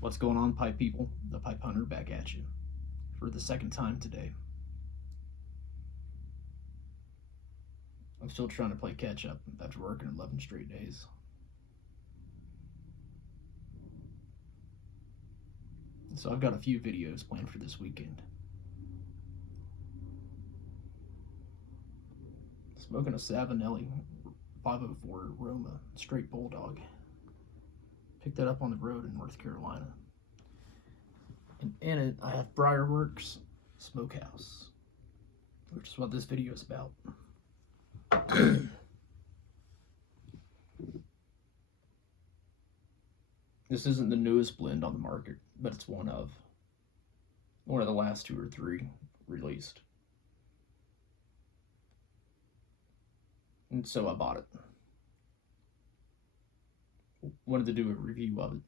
What's going on, pipe people? The Pipe Hunter back at you for the second time today. I'm still trying to play catch up after working 11 straight days. So I've got a few videos planned for this weekend. Smoking a Savinelli 504 Aroma straight bulldog. Picked that up on the road in North Carolina. And in it, I have BriarWorks Smokehouse, which is what this video is about. This isn't the newest blend on the market, but it's one of the last 2 or 3 released. And so I bought it. Wanted to do a review of it.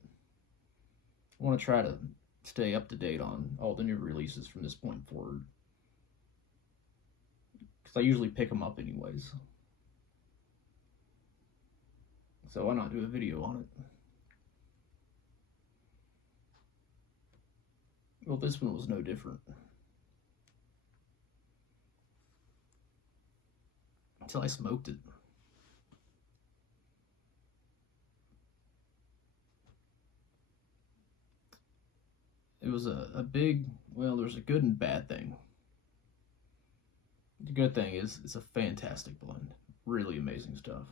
I want to try to stay up to date on all the new releases from this point forward, because I usually pick them up anyways. So why not do a video on it? Well, this one was no different. Until I smoked it. It was a big, well, there's a good and bad thing. The good thing is it's a fantastic blend. Really amazing stuff.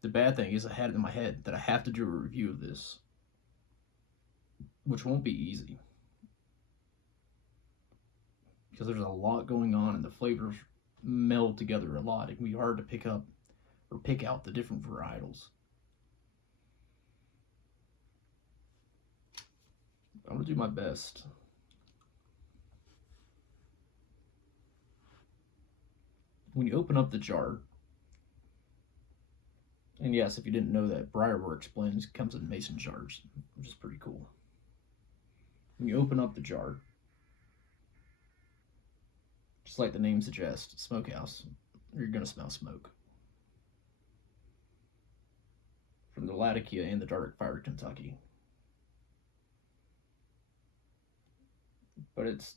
The bad thing is I had it in my head that I have to do a review of this, which won't be easy, because there's a lot going on and the flavors meld together a lot. It can be hard to pick up or pick out the different varietals. I'm gonna do my best. When you open up the jar, and yes, if you didn't know that, BriarWorks blends comes in mason jars, which is pretty cool. When you open up the jar, just like the name suggests, smokehouse, you're gonna smell smoke. From the Latakia and the dark fire Kentucky. But it's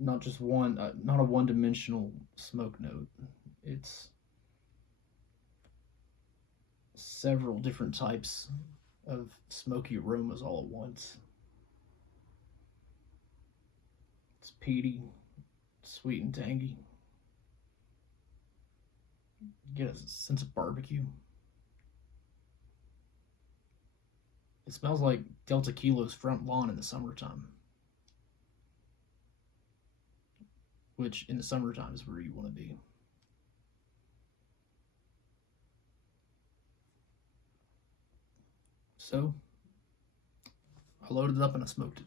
not just one, not a one-dimensional smoke note. It's several different types of smoky aromas all at once. It's peaty, sweet and tangy. You get a sense of barbecue. It smells like Delta Kilo's front lawn in the summertime, which in the summertime is where you want to be. So I loaded it up and I smoked it.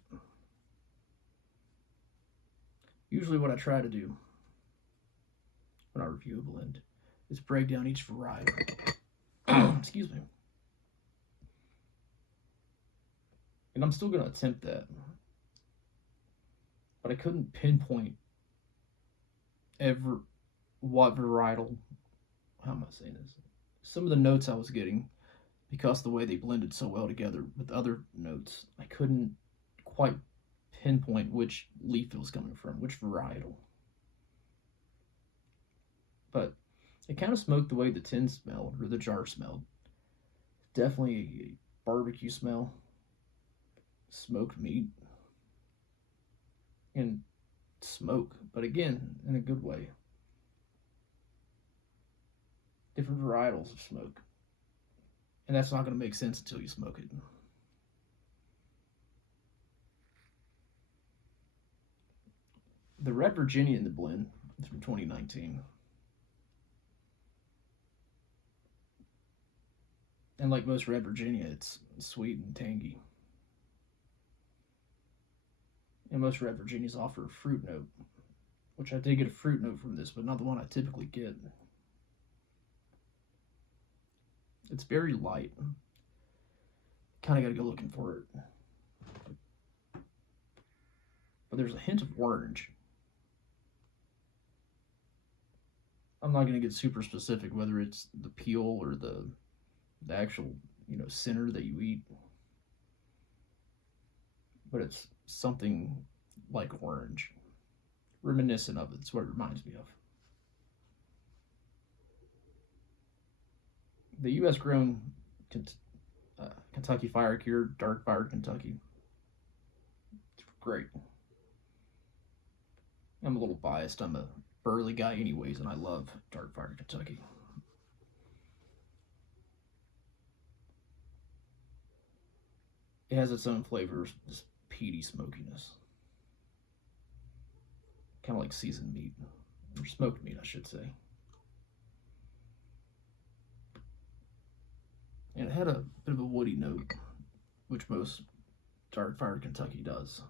Usually what I try to do when I review a blend is break down each variety. Excuse me. And I'm still going to attempt that, but I couldn't pinpoint what varietal, how am I saying this? Some of the notes I was getting, because the way they blended so well together with other notes, I couldn't quite pinpoint which leaf it was coming from, which varietal. But it kind of smoked the way the tin smelled, or the jar smelled. Definitely a barbecue smell, smoked meat, and smoke, but again, in a good way. Different varietals of smoke. And that's not going to make sense until you smoke it. The Red Virginia in the blend is from 2019. And like most Red Virginia, it's sweet and tangy. And most Red Virginias offer a fruit note, which I did get a fruit note from this, but not the one I typically get. It's very light. Kind of got to go looking for it. But there's a hint of orange. I'm not going to get super specific whether it's the peel or the actual center that you eat, but it's something like orange, reminiscent of it. It's what it reminds me of. The U.S. grown Kentucky fire cured dark fired Kentucky. It's great. I'm a little biased. I'm a burley guy, anyways, and I love dark fired Kentucky. It has its own flavors, this peaty smokiness. Kind of like seasoned meat, or smoked meat, I should say. And it had a bit of a woody note, which most dark fired Kentucky does.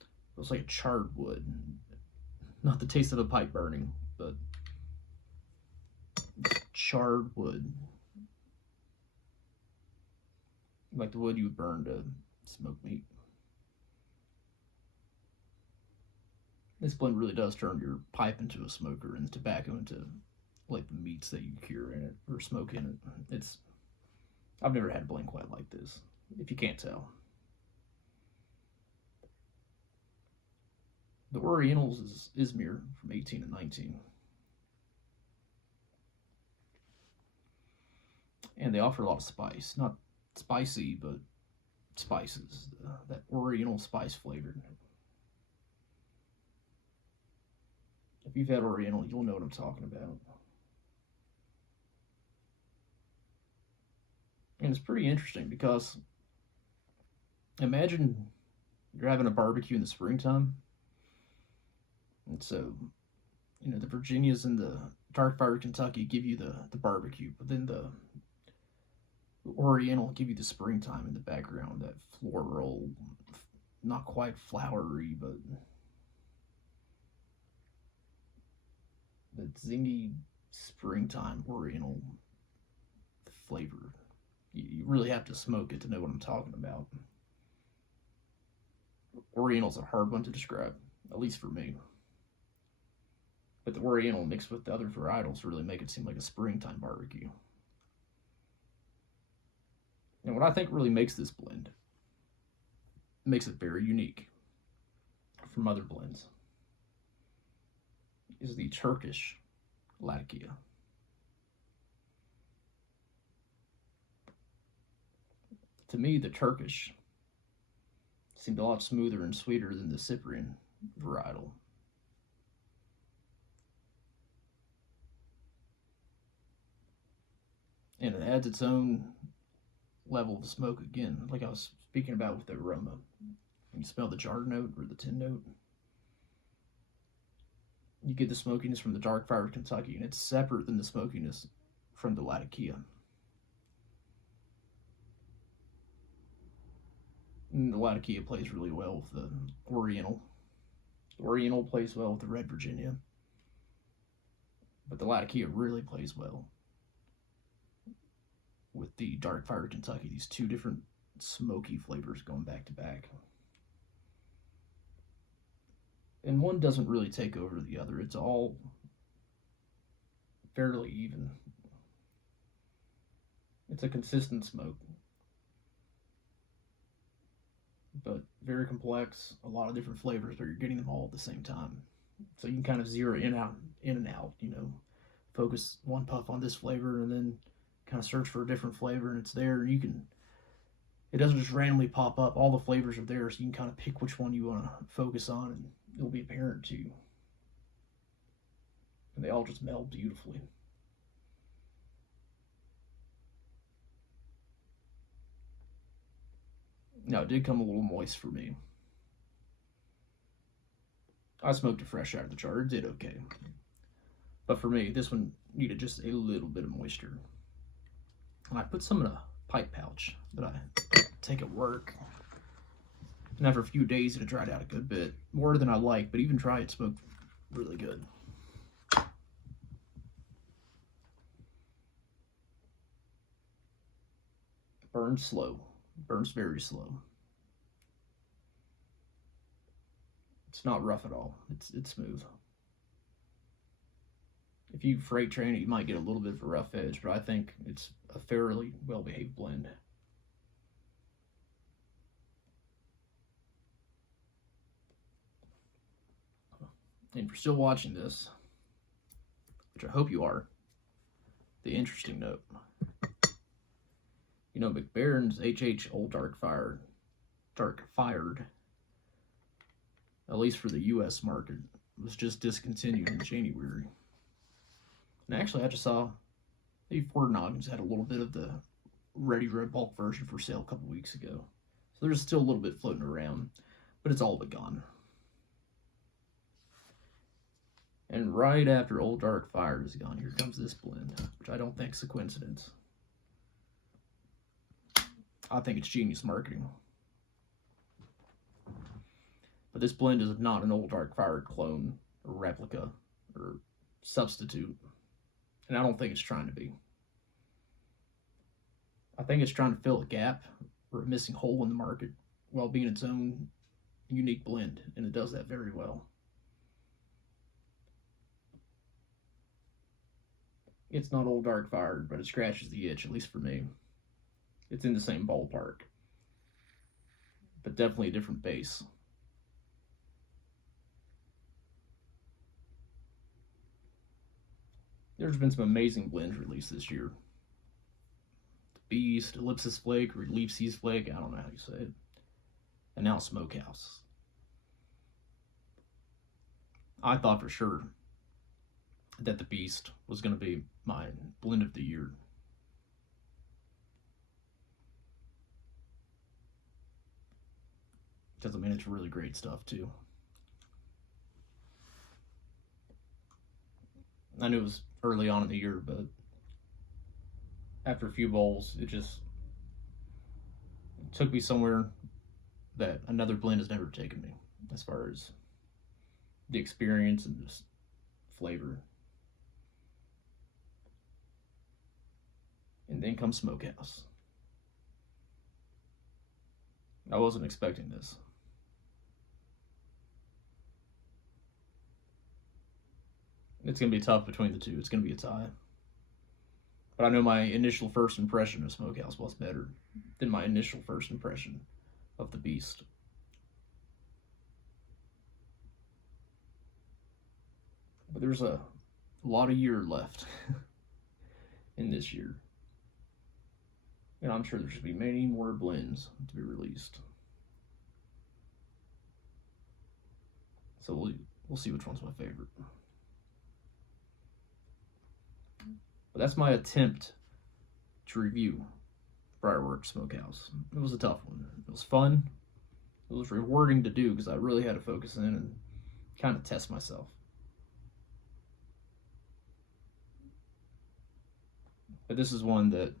It was like a charred wood. Not the taste of a pipe burning, but charred wood. Like the wood you would burn to smoke meat. This blend really does turn your pipe into a smoker and the tobacco into like the meats that you cure in it or smoke in it. I've never had a blend quite like this, if you can't tell. The Orientals is Izmir from 18 and 19. And they offer a lot of spice. Not spicy, but spices. That Oriental spice flavored. If you've had Oriental, you'll know what I'm talking about. And it's pretty interesting because imagine you're having a barbecue in the springtime. And so, the Virginias and the dark fired Kentucky give you the barbecue, but then the Oriental give you the springtime in the background, that floral, not quite flowery, but the zingy springtime Oriental flavor. You really have to smoke it to know what I'm talking about. Oriental's a hard one to describe, at least for me. But the Oriental mixed with the other varietals really make it seem like a springtime barbecue. And what I think really makes this blend, makes it very unique from other blends, is the Turkish Latakia. To me, the Turkish seemed a lot smoother and sweeter than the Cyprian varietal. And it adds its own level of smoke again, like I was speaking about with the aroma. You smell the jar note or the tin note. You get the smokiness from the dark fired Kentucky, and it's separate than the smokiness from the Latakia. And the Latakia plays really well with the Oriental. The Oriental plays well with the Red Virginia. But the Latakia really plays well with the dark fired Kentucky. These two different smoky flavors going back to back. And one doesn't really take over the other. It's all fairly even. It's a consistent smoke, but very complex, a lot of different flavors, but you're getting them all at the same time. So you can kind of zero in and out, focus one puff on this flavor and then kind of search for a different flavor, and it's there. It doesn't just randomly pop up. All the flavors are there, so you can kind of pick which one you want to focus on, and it'll be apparent to you. And they all just meld beautifully. Now, it did come a little moist for me. I smoked it fresh out of the jar. It did okay. But for me, this one needed just a little bit of moisture. And I put some in a pipe pouch that I take at work. And after a few days, it had dried out a good bit. More than I like, but even dry, it smoked really good. Burns slow. Burns very slow. It's not rough at all. It's smooth. If you freight train it, you might get a little bit of a rough edge, but I think it's a fairly well-behaved blend. And if you're still watching this, which I hope you are, the interesting note. You know, McBaron's HH Old Dark Fired, at least for the U.S. market, was just discontinued in January. And actually, I just saw maybe Fort Noggins had a little bit of the Ready Red bulk version for sale a couple weeks ago. So there's still a little bit floating around, but it's all but gone. And right after Old Dark Fired is gone, here comes this blend, which I don't think is a coincidence. I think it's genius marketing. But this blend is not an Old Dark Fired clone or replica or substitute. And I don't think it's trying to be. I think it's trying to fill a gap or a missing hole in the market while being its own unique blend. And it does that very well. It's not Old Dark Fired, but it scratches the itch, at least for me. It's in the same ballpark, but definitely a different base. There's been some amazing blends released this year. The Beast, Ellipsis Flake, or Ellipses Flake, I don't know how you say it. And now Smokehouse. I thought for sure that the Beast was going to be my blend of the year. Because, I mean, it's really great stuff, too. I knew it was early on in the year, but after a few bowls, it just took me somewhere that another blend has never taken me, as far as the experience and just flavor. And then comes Smokehouse. I wasn't expecting this. It's going to be tough between the two. It's going to be a tie. But I know my initial first impression of Smokehouse was better than my initial first impression of the Beast. But there's a lot of year left in this year. And I'm sure there should be many more blends to be released. So we'll see which one's my favorite. But that's my attempt to review BriarWorks Smokehouse. It was a tough one. It was fun. It was rewarding to do because I really had to focus in and kind of test myself. But this is one that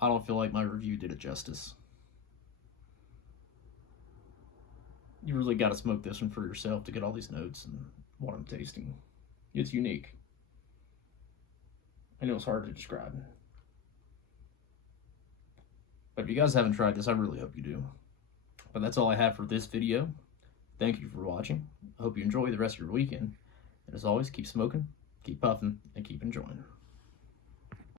I don't feel like my review did it justice. You really got to smoke this one for yourself to get all these notes and what I'm tasting. It's unique. I know it's hard to describe. But if you guys haven't tried this, I really hope you do. But that's all I have for this video. Thank you for watching. I hope you enjoy the rest of your weekend. And as always, keep smoking, keep puffing, and keep enjoying.